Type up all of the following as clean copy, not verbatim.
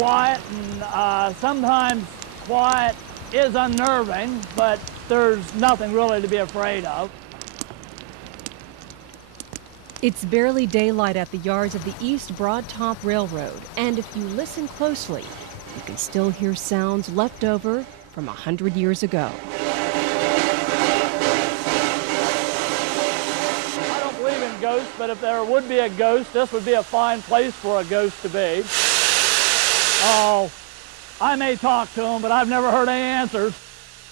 quiet, and sometimes quiet is unnerving, but there's nothing really to be afraid of. It's barely daylight at the yards of the East Broad Top Railroad, and if you listen closely, you can still hear sounds left over from 100 years ago. I don't believe in ghosts, but if there would be a ghost, this would be a fine place for a ghost to be. Oh, I may talk to him, but I've never heard any answers.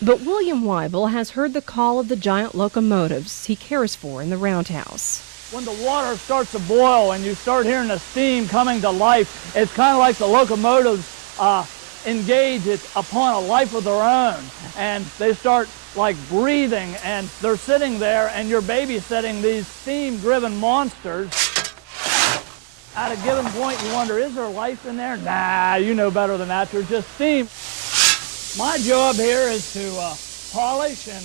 But William Weibel has heard the call of the giant locomotives he cares for in the roundhouse. When the water starts to boil and you start hearing the steam coming to life, it's kind of like the locomotives engage upon a life of their own. And they start like breathing, and they're sitting there, and you're babysitting these steam-driven monsters. At a given point, you wonder, is there life in there? Nah, you know better than that. There's just steam. My job here is to polish and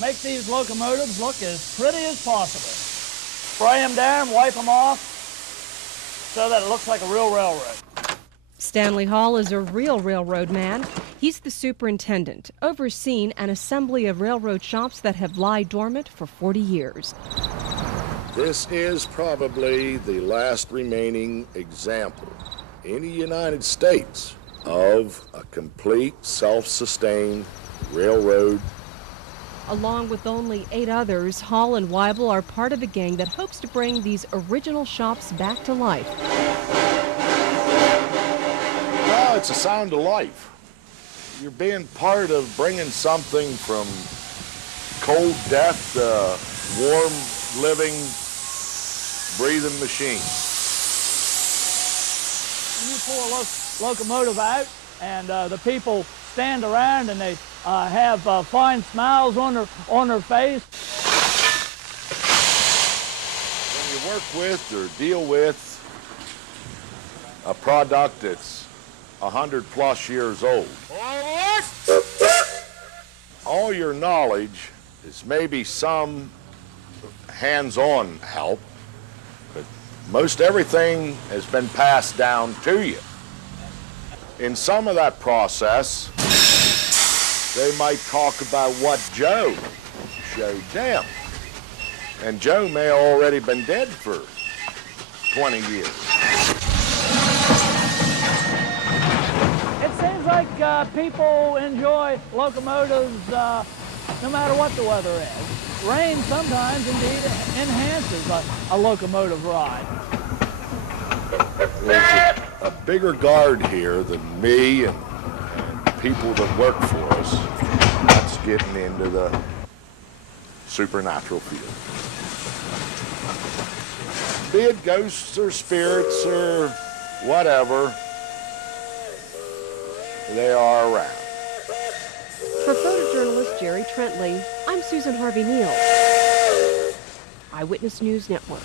make these locomotives look as pretty as possible. Spray them down, wipe them off, so that it looks like a real railroad. Stanley Hall is a real railroad man. He's the superintendent, overseeing an assembly of railroad shops that have lied dormant for 40 years. This is probably the last remaining example in the United States of a complete self-sustained railroad. Along with only 8 others, Hall and Weibel are part of a gang that hopes to bring these original shops back to life. Well, it's a sound of life. You're being part of bringing something from cold death to warm, living, breathing machine. You pull a locomotive out, and the people stand around, and they have fine smiles on their face. When you work with or deal with a product that's 100+ years old, all your knowledge is maybe some hands-on help, but most everything has been passed down to you. In some of that process, they might talk about what Joe showed them. And Joe may have already been dead for 20 years. It seems like people enjoy locomotives no matter what the weather is. Rain sometimes indeed enhances a locomotive ride. There's a bigger guard here than me and people that work for us. That's getting into the supernatural field. Be it ghosts or spirits or whatever, they are around. For photojournalist Jerry Trentley, I'm Susan Harvey Neal, Eyewitness News Network.